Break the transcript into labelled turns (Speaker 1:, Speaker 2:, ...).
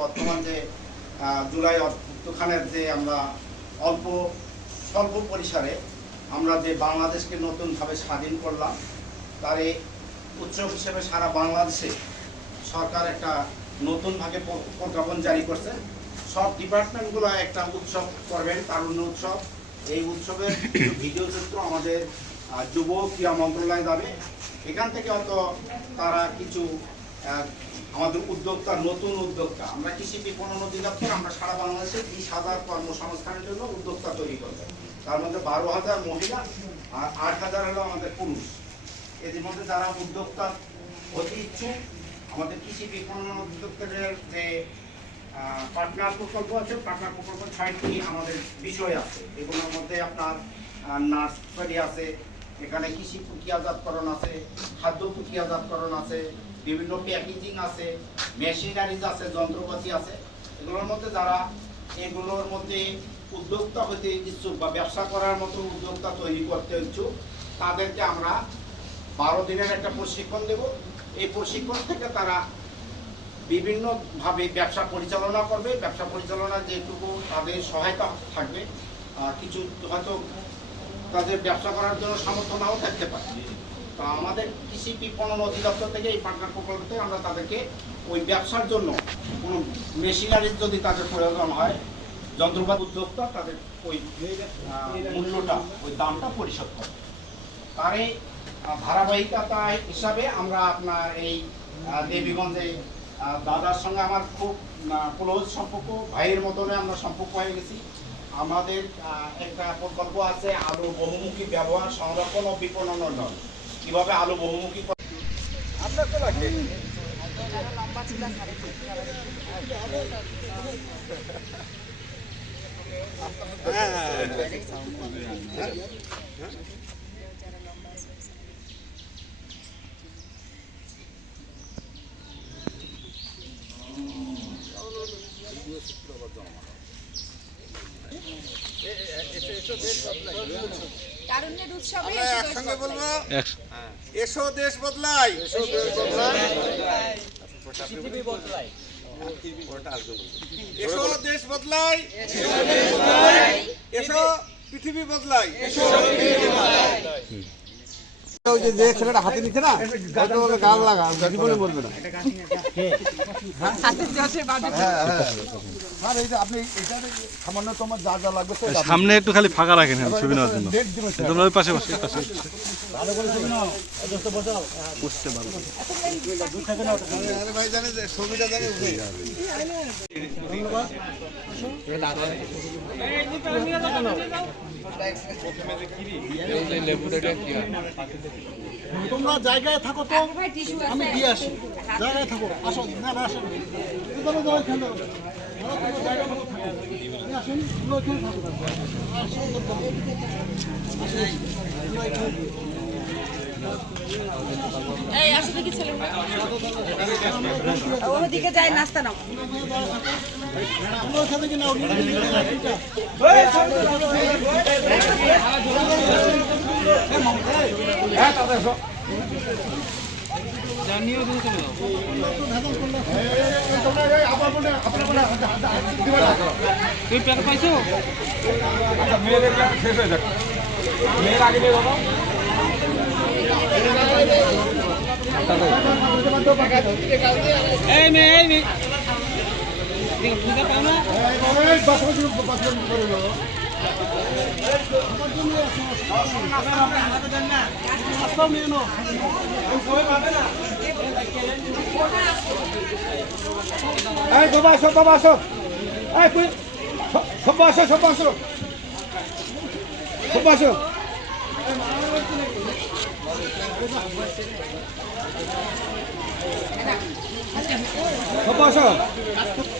Speaker 1: বর্তমান যে জুলাই অভ্যুত্থানের যে আমরা অল্প, স্বল্প পরিসরে আমরা যে বাংলাদেশকে নতুনভাবে স্বাধীন করলাম, তার এই উৎসব হিসেবে সারা বাংলাদেশে সরকার একটা নতুনভাবে প্রজ্ঞাপন জারি করছে। সব ডিপার্টমেন্টগুলো একটা উৎসব করবেন, তারুণ্য উৎসব। এই উৎসবের ভিডিও চিত্র আমাদের যুব ক্রীড়া মন্ত্রণালয় যাবে এখান থেকে হয়তো তারা কিছু আমাদের উদ্যোক্তা, নতুন উদ্যোক্তা। আমরা কৃষি বিপণন অধিদপ্তর, আমরা সারা বাংলাদেশে বিশ হাজার কর্মসংস্থানের জন্য উদ্যোক্তা তৈরি করব তার মধ্যে বারো হাজার মহিলা আর আট হাজার হলো আমাদের পুরুষ। এদের মধ্যে যারা উদ্যোক্তা অতি ইচ্ছুক, আমাদের কৃষি বিপণন অধিদপ্তরের যে পার্টনার প্রকল্প আছে পার্টনার প্রকল্প ছয়টি আমাদের বিষয় আছে। এগুলোর মধ্যে আপনার নার্সারি আছে, এখানে কৃষি প্রক্রিয়াজাতকরণ আছে, খাদ্য প্রক্রিয়াজাতকরণ আছে বিভিন্ন প্যাকেজিং আছে মেশিনারিজ আছে, যন্ত্রপাতি আছে। এগুলোর মধ্যে যারা এগুলোর মধ্যে উদ্যোক্তা হতে ইচ্ছুক বা ব্যবসা করার মতো উদ্যোক্তা তৈরি করতে ইচ্ছুক, তাদেরকে আমরা বারো দিনের একটা প্রশিক্ষণ দেব। এই প্রশিক্ষণ থেকে তারা বিভিন্নভাবে ব্যবসা পরিচালনা করবে। ব্যবসা পরিচালনার যেটুকু তাদের সহায়তা থাকবে কিছু হয়তো তাদের ব্যবসা করার জন্য সামর্থ্য নাও থাকতে পারে। তা আমাদের কৃষি বিপণন অধিদপ্তর থেকে এই পার্টনার প্রকল্পতে আমরা তাদেরকে ওই ব্যবসার জন্য কোনো মেশিনারির যদি তাদের প্রয়োজন হয়, যন্ত্রপাতি উদ্যোক্তা তাদের ওই মূল্যটা, ওই দামটা পরিশোধ করে। তার এই ধারাবাহিকতা হিসাবে আমরা আপনার এই দেবীগঞ্জে দাদার সঙ্গে আমার খুব ক্লোজ সম্পর্ক, ভাইয়ের মতনে আমরা সম্পর্ক হয়ে গেছি। আমাদের একটা প্রকল্প আছে আলু বহুমুখী ব্যবহার, সংরক্ষণ ও বিপণন উন্নয়ন। কীভাবে আলু বহুমুখী
Speaker 2: আপনার তো
Speaker 3: তারুণ্যের উৎসবে
Speaker 2: আমরা
Speaker 3: এসে
Speaker 2: একসঙ্গে বলব। এসো দেশ বদলাই। এসো দেশ বদলাই। এসো পৃথিবী বদলাই।
Speaker 4: ওই যে যে ছেলেটা হাতে নিচ্ছে না গাল লাগা জীবনে বলবে না। আর এই যে আপনি সামান্য তোমার যা যা লাগবে
Speaker 5: সামনে একটু খালি ফাঁকা রাখেন ছবি নেওয়ার জন্য। তোমরা ওই পাশে পাশে।
Speaker 2: জানে উঠে
Speaker 4: তোমরা জায়গায় থাকো তো আমি দিয়ে আসি। জায়গায় থাকো আসো। না না যাও এখানে। তোমরা
Speaker 3: আসো দেখি ছেলে? ওদিকে যায় নাস্তা নাও।
Speaker 4: তোমরা ওখানে গিয়ে নাও, নিয়ে নিয়ে নাও, ঠিক আছে? এই, বাসা বাসা বাসা করে নাও। নাস্তাও নিয়ে নাও। বাবা আসো বাবা আসো এই তুই সব আসো সব আসো সব আসো সব আসো